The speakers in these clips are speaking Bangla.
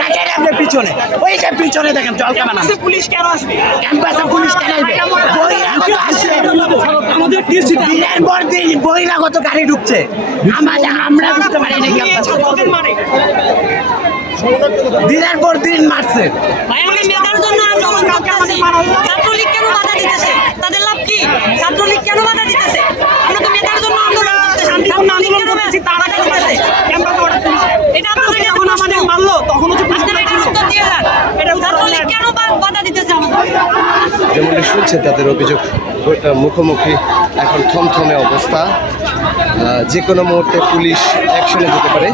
দেখেন আপনি পিছনে। ওই যে পিছনে দেখেন জল কামান পুলিশ কেন আসবে? ক্যাম্পাসে পুলিশ কেন আসবে? বহিরাগত আসছে। আমাদের ডিসি দিনের পর দিন গাড়ি ঢুকছে। আমাদের আমরা ঢুকতে পারি না ক্যাম্পাসে। মানে। দিনের পর দিন মারছে। আমাকে কেন বাধা দিতেছে? আমরা তো মেধার জন্য আন্দোলন শান্তিপূর্ণ আন্দোলন করতেছি তারা বাধা দিতেছে ক্যাম্পাসে অর্ডার পুলিশ। এটা আপনাদের যখন আমাদের মারলো তখন হচ্ছে আপনারা উত্তর দিয়ে যান। ছাত্রলীগ কেন বাধা দিতেছে আমাদের? যেমনটি শুনছেন তাদের অভিযোগ মুখোমুখি এখন থমথমে অবস্থা। যে কোনো মুহূর্তে পুলিশ অ্যাকশনে যেতে পারে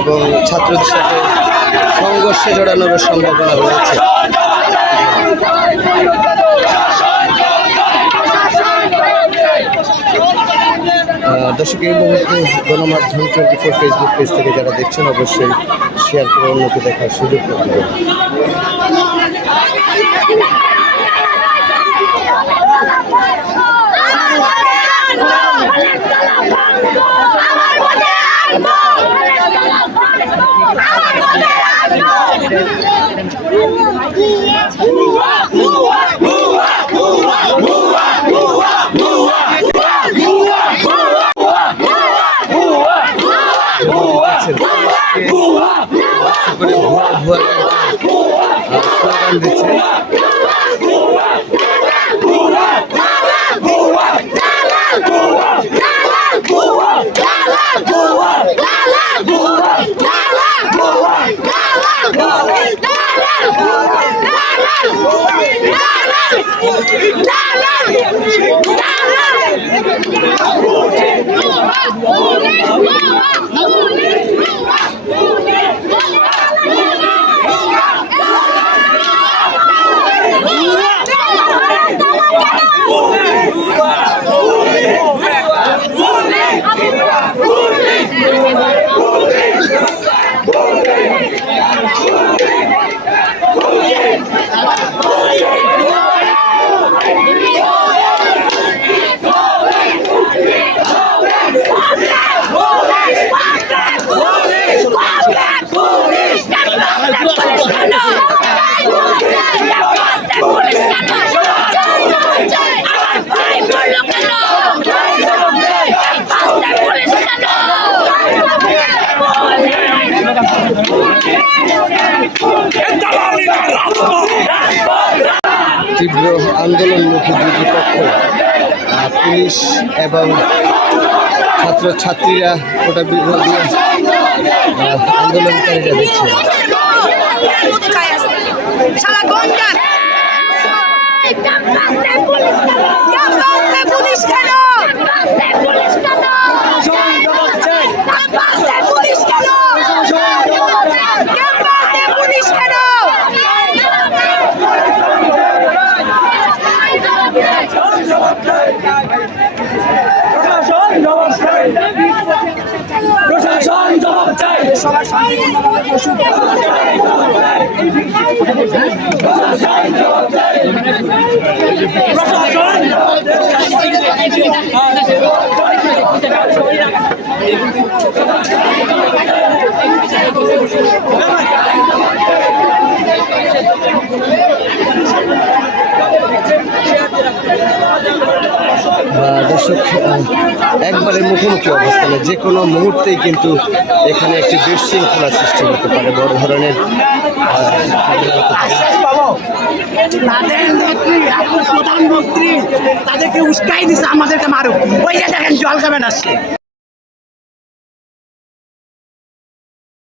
এবং ছাত্রদের সাথে সংঘর্ষে জড়ানোরও সম্ভাবনা রয়েছে। দর্শক এই মুহূর্তে গণমাধ্যম টোয়েন্টি ফোর ফেসবুক পেজ থেকে যারা দেখছেন অবশ্যই শেয়ার করে অন্যকে দেখার সুযোগ করে দেবেন। দেখছেন, করে ভুয়া ভুয়া আহ, স্লোগান দিচ্ছে তীব্র আন্দোলনমুখী দুটি পক্ষ পুলিশ এবং ছাত্রছাত্রীরা ওটা বিভাগীয় আন্দোলনকারীরা দেখছে পুলিশ কেন পুলিশ কেন পুলিশ কেন পুলিশ কেন প্রশাসন জবাব চাই প্রশাসন জবাব সবার শান্তিপূর্ণভাবে বসুন। প্রশাসন! দর্শক একবারে মুখোমুখি অবস্থানে যে কোনো মুহূর্তেই কিন্তু এখানে একটি বিশৃঙ্খলা সৃষ্টি হতে পারে, বড় ধরনের প্রধানমন্ত্রী তাদেরকে উস্কাই দিছে, আমাদেরকে মারুক। ওই দেখেন জল খাবেন আসছে